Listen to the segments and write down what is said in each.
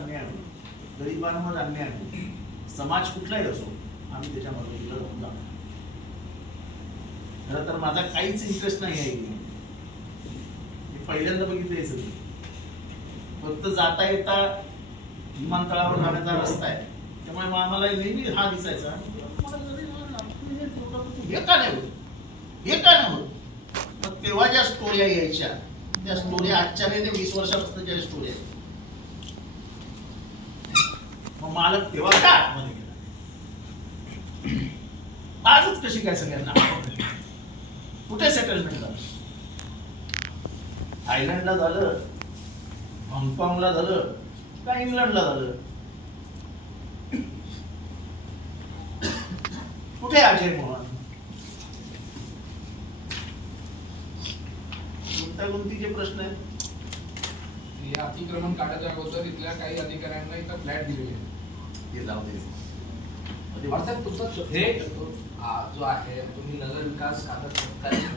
अन्याय होईल, गरिबांवर अन्याय होईल, समाज कुठलाही असो आम्ही त्याच्या मदतीला जाऊन जाणार. खरं तर माझा काहीच इंटरेस्ट नाही आहे, मी पहिल्यांदा बघितलंय सगळं. फक्त जाता येता विमानतळावर जाण्याचा रस्ता आहे, त्यामुळे आम्हाला नेहमी हा दिसायचा, हे का नाही होत, हे का नाही होत. मग तेव्हा ज्या स्टोऱ्या यायच्या त्या स्टोऱ्या आजच्या नाही, ते 20 वर्षापासून ज्या स्टोऱ्या आहेत. मग मालक तेव्हा का आतमध्ये गेला, आजच कशी काय सगळ्यांना कुठे सेटलमेंट झालं. थायलंडला झालं, हाँगकाँगला झालं का इंग्लंडला झालं, कुठे अजय मोहन. गुंतागुंतीचे प्रश्न आहेत. हे अतिक्रमण काढायच्या अगोदर इथल्या काही अधिकाऱ्यांना इथं फ्लॅट दिलेले हे जाऊ दे. हे जो आहे तुम्ही नगर विकास खातं तत्कालीन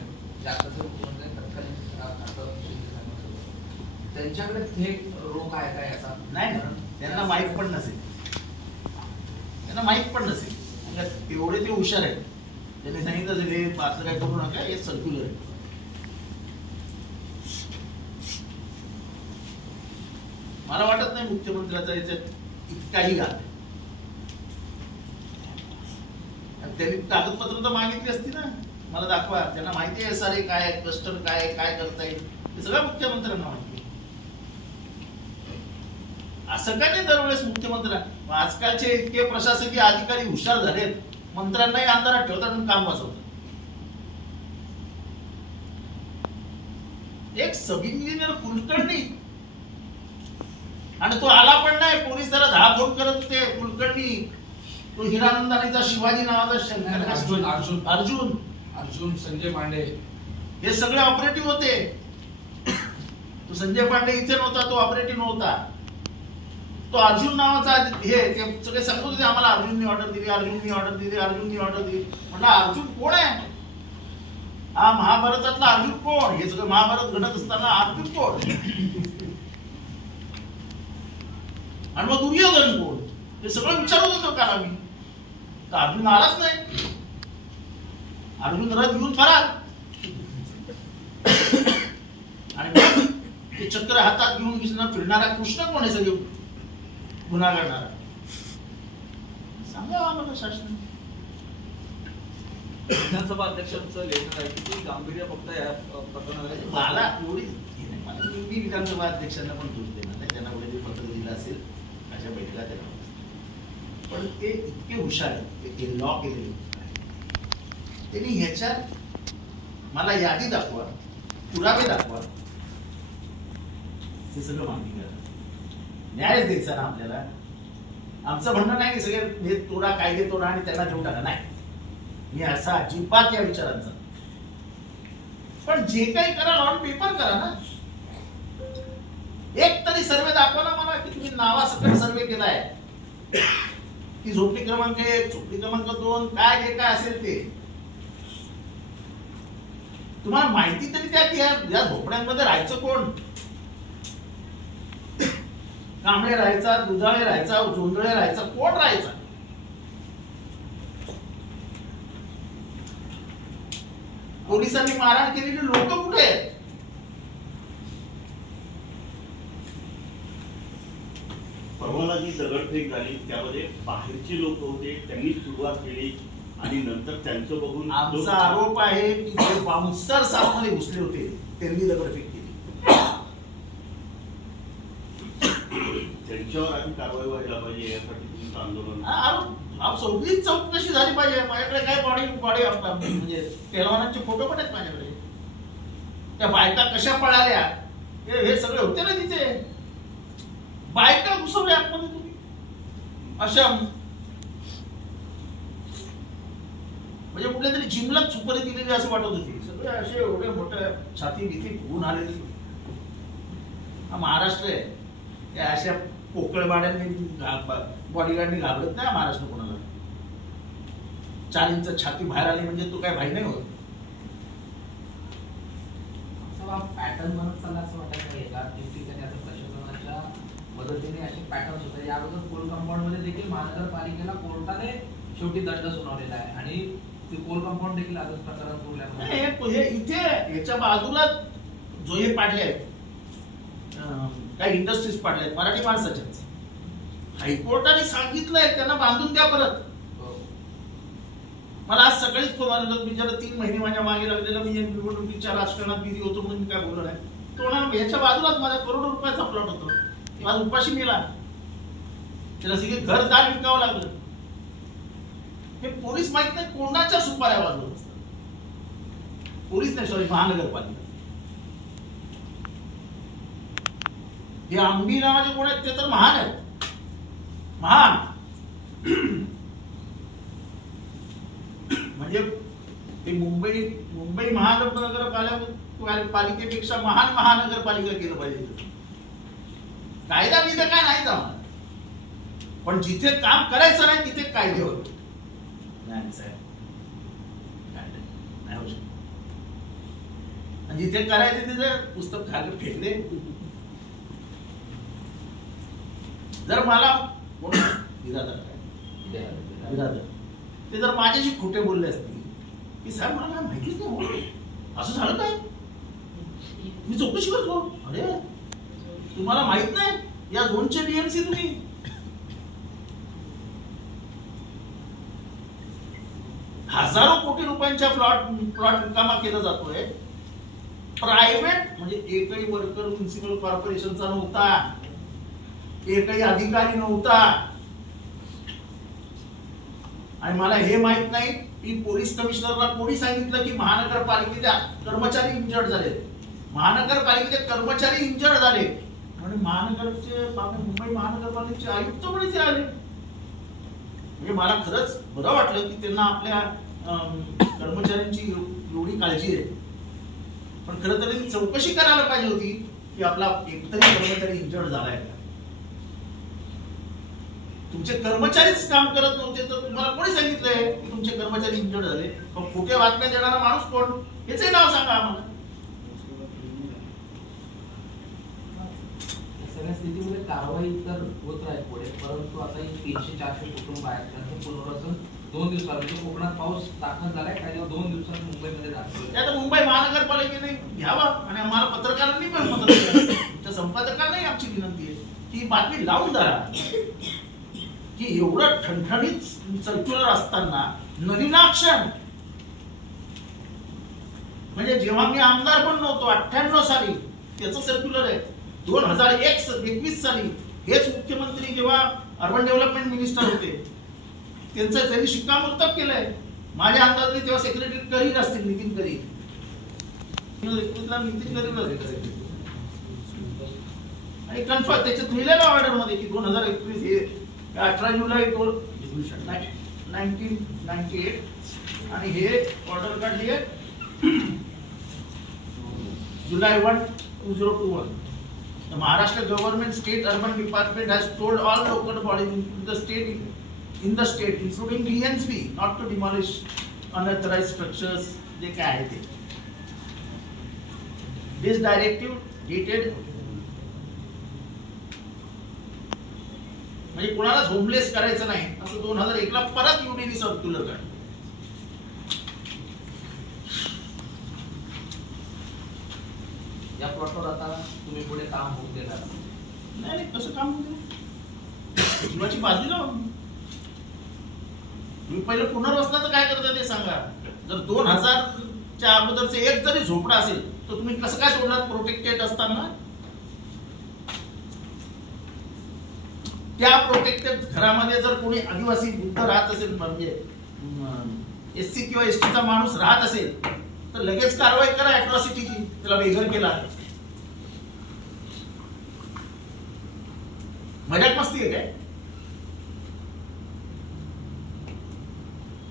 त्यांच्याकडे थेट रोख आहे का याचा नाही, त्यांना माहीत पण नसेल, त्यांना माहीत पण नसेल. तेवढे ते हुशार आहेत, त्यांनी सांगितलं हे असं काय करू नका, हे सर्क्युलर आहे. मला वाटत नाही मुख्यमंत्र्याचा याच्यात इतकाही घात आहे. त्यांनी कागदपत्र तर मागितली असती ना, मला दाखवा, त्यांना माहिती आहे सारे काय क्लस्टर काय काय करता येईल, हे सगळं मुख्यमंत्र्यांना माहिती. असं काय नाही दरवेळेस मुख्यमंत्री. आजकालचे इतके प्रशासकीय अधिकारी हुशार झालेत, मंत्र्यांनाही अंधारात ठेवतात आणि काम वाचवतात. एक सब इंजिनियर कुलकर्णी, आणि तो आला पण नाही, पोलीस त्याला 10 फोन करत होते. कुलकर्णी तो हिरानंदानीचा शिवाजी नावाचा अर्जुन संजय पांडे हे सगळे ऑपरेटिव्ह होते. तो संजय पांडे इथे नव्हता, तो ऑपरेटिव्ह नव्हता. तो अर्जुन नावाचा हे सगळे सांगत होते आम्हाला अर्जुननी ऑर्डर दिली, अर्जुननी ऑर्डर दिली, अर्जुननी ऑर्डर दिली. म्हटलं अर्जुन कोण आहे, हा महाभारतातला अर्जुन कोण, हे सगळं महाभारत घडत असताना अर्जुन कोण, आणि मग दुर्योधन कोण, हे सगळं विचारत होतो काल आम्ही. तर अर्जुन आलाच नाही. अर्जुन रथ घेऊन फरार, आणि ते चक्र हातात घेऊन फिरणारा कृष्ण कोण आहे, सगळे गुन्हा करणारा. सांगा आम्हाला शासन. विधानसभा अध्यक्षांचं लेटर आहे की गांभीर्य फक्त या प्रकरणाला मला एवढी मी विधानसभा अध्यक्षांना पण दोष देणार नाही, त्यांना एवढे पत्र दिलं असेल अशा बैठका त्यांना, पण ते इतके हुशार आहेत, ते लॉ केलेले त्यांनी ह्याच्यात मला यादी दाखवा, पुरावे दाखवा, हे सगळं मागणी करा. न्यायच द्यायचा ना आपल्याला. आमचं म्हणणं नाही की सगळे हे तोडा, कायदे तोडा आणि त्यांना देऊन टाका, नाही, मी असा अजिबात या विचारांचा. पण जे काही करा ऑन पेपर करा ना. एक तरी सर्वे दाखवा ना मला की तुम्ही नावासकट सर्वे केलाय, की झोपडी क्रमांक 1, झोपडी क्रमांक 2 काय जे काय असेल ते तुम्हाला माहिती तरी द्या की या झोपड्यांमध्ये राहायचं कोण. कांबळे राहायचा, दुधाळे राहायचा, जोंधळे राहायचा, कोण राहायचा. पोलिसांनी मारहाण केलेली लोक कुठे आहेत. परवाला जी दगडफेक झाली त्यामध्ये बाहेरची लोक होते, त्यांनी सुरुवात केली आणि नंतर त्यांचं बघून आमचा आरोप आहे की जे बाउन्सर साथमध्ये घुसले होते त्यांनी दगडफेक केली. त्यांच्यावर आधी कारवाई व्हायला पाहिजे यासाठी तुमचं आंदोलन. आरोप सगळीच चौकशी झाली पाहिजे. माझ्याकडे काय बॉडी म्हणजे पेलवानांचे फोटो पण आहेत माझ्याकडे. त्या बायका कशा पळाल्या हे सगळे होते ना तिथे. बायका घुसवल्या आतमध्ये तुम्ही अशा, म्हणजे कुठल्या तरी जिमलाच सुपारी दिलेली असं वाटत होती. सगळे असे एवढे मोठ्या छाती भीती फुगून आलेली. हा महाराष्ट्र आहे. त्या अशा पोकळबाड्यांनी बॉडीगार्डनी घाबरत नाही महाराष्ट्र कोणाला. 4 इंच छाती बाहेर आली म्हणजे तो काय भाई नाही होत. पॅटर्न बनत चालला असं वाटत नाही का? ठिकठिकाणी आता प्रशासनाच्या मदतीने असे पॅटर्न्स होतात. या अगोदर कोल कंपाऊंड मध्ये देखील महानगरपालिकेला कोर्टाने शेवटी दंड सुनावलेला आहे आणि ते कोल कंपाऊंड देखील आजच प्रकारात बोलल्यामुळे हे इथे याच्या बाजूला जो हे पाडले आहेत काही इंडस्ट्रीज पाडल्या आहेत मराठी माणसाच्याच, हायकोर्टाने सांगितलंय त्यांना बांधून द्या परत. मला आज सकाळीच फोन आलेला, मी ज्याला 3 महिने माझ्या मागे लागलेला, मी निवडणुकीच्या राजकारणात बिझी होतो म्हणून मी काय बोललो नाही. तो याच्या बाजूलाच माझ्या करोडो रुपयाचा प्लॉट होतो, माझा उपाशी मिळाला, त्याला सगळे घरदार विकावं लागलं. हे पोलीस माहित नाही कोणाच्या सुपाऱ्या वाजवत असतात. पोलीस नाही, सॉरी, महानगरपालिका. हे आंबी नावाचे कोण आहेत ते तर महान आहेत, महान. म्हणजे ते मुंबई महानगरपालिकेपेक्षा महान महानगरपालिका केलं पाहिजे. कायदा बिदा काय नाही आम्हाला, पण जिथे काम करायचं नाही तिथे कायदे होते. नाही साहेब, नाही होऊ शकत. आणि जिथे करायचे तिथे पुस्तक खाली फेकले. जर मला बिरादर ते जर माझ्याशी खोटे बोलले असतील की साहेब मला काय माहितीच नाही असं झालं काय, मी चौकशी करतो. अरे तुम्हाला माहित नाही या 200 BMC तुम्ही हजारो कोटी रुपयांच्या प्लॉट रिकामा केला जातोय. प्रायव्हेट म्हणजे एकही वर्कर म्युनिसिपल कॉर्पोरेशनचा नव्हता, एकही अधिकारी नव्हता. आणि मला हे माहित नाही की पोलीस कमिशनरला कोणी सांगितलं की महानगरपालिकेच्या कर्मचारी इंजर्ड झाले, महानगरपालिकेचे कर्मचारी इंजर्ड झाले आणि मुंबई महानगरपालिकेचे आयुक्त पण इथे आले. म्हणजे मला खरंच बरं वाटलं की त्यांना आपल्या कर्मचाऱ्यांची एवढी काळजी आहे. पण खरं तर त्यांनी चौकशी करायला पाहिजे होती की आपला एकतरी कर्मचारी इंजर्ड झालाय का. तुमचे कर्मचारीच काम करत नव्हते तर तुम्हाला कोणी सांगितलंय की तुमचे कर्मचारी इंजर्ड झाले. मग खोट्या बातम्या देणारा माणूस कोण, याचंही नाव सांगा आम्हाला. सगळ्या स्थितीमध्ये कारवाई तर होत राहील पुढे, परंतु आता 300-400 कुटुंब आहेत त्यांचं पुनर्वसन 2 दिवसात, म्हणजे कोकणात पाऊस दाखल झालाय, काही 2 दिवसात मुंबईमध्ये दाखल. आता मुंबई महानगरपालिकेने घ्यावा आणि आम्हाला पत्रकारांनी पण मदत करावी. त्या संपादकांनाही आमची विनंती आहे की बातमी लावून धरा की एवढं ठणठणीत सर्क्युलर असताना नलिनाक्षण, म्हणजे जेव्हा मी आमदार पण नव्हतो 98 साली त्याचं सर्क्युलर आहे. 2021 साली हेच मुख्यमंत्री जेव्हा अर्बन डेव्हलपमेंट मिनिस्टर होते त्यांनी शिक्कामोर्तब केलंय. माझ्या अंदाजाने तेव्हा सेक्रेटरी करीर असतील, नितीन करीर. आणि कन्फर्म त्याच्यात लिहिलेलं ऑर्डर मध्ये की 2021 हे 18 जुलै 1998 आणि हे ऑर्डर काढली आहे जुलै 1, 2021. The Maharashtra government state urban department has told all local bodies in the state including DNSP not to demolish unauthorized structures. जे काय आहे ते this directive dated म्हणजे कोणालाच होमलेस करायचं नाही असं 2001 ला परत युडीने सर्क्युलर काढलं. या प्लॉटवर आता तुम्ही पुढे काम होऊ देणार नाही. कसं काम होऊ दे, जीवाची बाजू लावा. तुम्ही पहिलं पुनर्वसनाचं काय करता ते सांगा. जर 2000च्या अगोदरचे एक जरी झोपडा असेल तर तुम्ही कसं काय तोडणार प्रोटेक्टेड असताना. त्या प्रोटेक्टेड घरामध्ये जर कोणी आदिवासी वृद्ध राहत असेल, म्हणजे SC किंवा ST चा माणूस राहत असेल तर लगेच कारवाई करा अॅट्रॉसिटीची, त्याला बेघर केला. मजाक मस्ती आहे काय.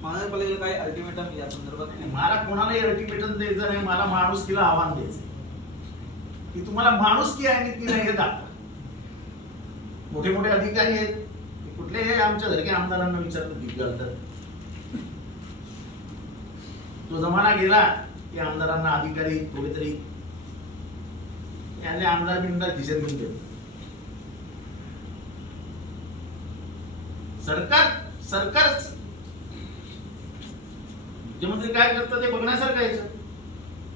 महानगरपालिकेला काय अल्टिमेटम या संदर्भात मला कोणालाही अल्टिमेटम द्यायचं नाही. मला माणुसकीला आव्हान द्यायचं की तुम्हाला माणुसकी आहे की नाही हे दाखवा. मोठे मोठे अधिकारी आहेत, कुठलेही आमच्या धरक्या आमदारांना विचारतो भीक घालतात. तो जमाना गेला की आमदारांना अधिकारी थोडे तरी आमदार बिमदार खिशात घेऊन देतो. सरकार मुख्यमंत्री काय करतात ते बघण्यासारखं आहे.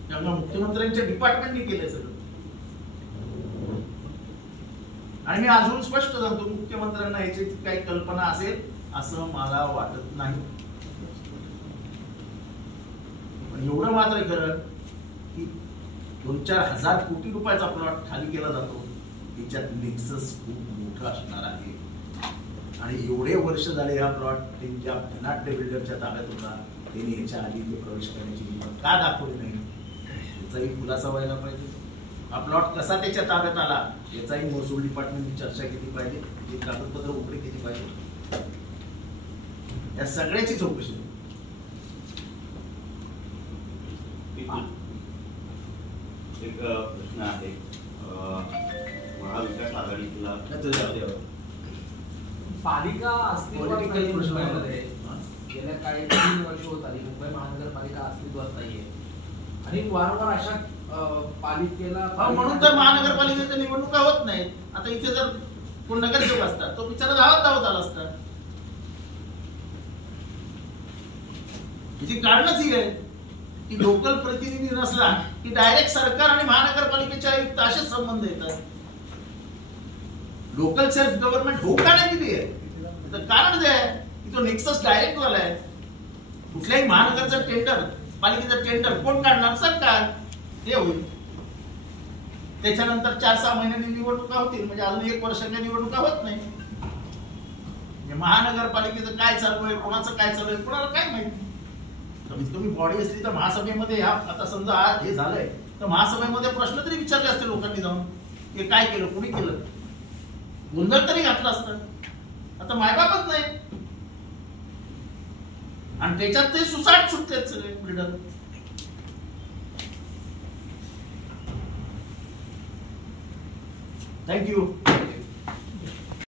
त्यामुळे मुख्यमंत्र्यांच्या डिपार्टमेंटनी केलंय सगळं. आणि मी अजून स्पष्ट सांगतो, मुख्यमंत्र्यांना याची काही कल्पना असेल असं मला वाटत नाही. पण एवढं मात्र खरं की 2-4 हजार कोटी रुपयाचा प्लॉट खाली केला जातो, त्याच्यात नेक्सस खूप मोठं असणार आहे. आणि एवढे वर्ष झाले हा प्लॉट त्यांच्या नाट्य बिल्डरच्या ताब्यात होता, त्यांनी याच्या आधी ते प्रवेश करण्याची हिंमत का दाखवली नाही याचाही खुलासा व्हायला पाहिजे. हा प्लॉट कसा त्याच्या ताब्यात आला याचाही महसूल डिपार्टमेंटने चर्चा केली पाहिजे, हे कागदपत्र उघडे केली पाहिजे. या सगळ्याची चौकशी. एक प्रश्न आहे, महाविकास आघाडीला पालिका अस्तित्वात Political नाही प्रश्न. मुंबईमध्ये. गेल्या काही 3 वर्ष होत आली मुंबई महानगरपालिका अस्तित्वात नाहीये आणि वारंवार अशा पालिकेला म्हणून तर महानगरपालिकेच्या निवडणुका होत नाहीत. आता इथे जर कोण नगरसेवक असतात तो बिचारा धावत आला असता. याची कारणच ही आहे की लोकल प्रतिनिधी नसला की डायरेक्ट सरकार आणि महानगरपालिकेचे आयुक्त असेच संबंध येतात. लोकल सेल्फ गव्हर्नमेंट होऊ का नाही दिली आहे तर कारण जे आहे की तो नेक्सस डायरेक्ट वाला आहे. कुठल्याही महानगरचं टेंडर, पालिकेचं टेंडर कोण काढणार? सरकार. ते होईल. त्याच्यानंतर 4-6 महिन्यांनी निवडणुका होतील, म्हणजे अजून 1 वर्षाच्या निवडणुका होत नाही. महानगरपालिकेचं काय चालू आहे, कोणाचं काय चालू आहे, कोणाला काय माहिती. कमीत कमी बॉडी असली तर महासभेमध्ये आता समजा आज हे झालंय तर महासभेमध्ये प्रश्न तरी विचारले असते लोकांनी जाऊन, हे काय केलं, कोणी केलं, गोंधळ तरी घातला असतं. आता मायबापच नाही आणि त्याच्यात ते सुसाट सुटतात सगळे बिल्डर. थँक्यू.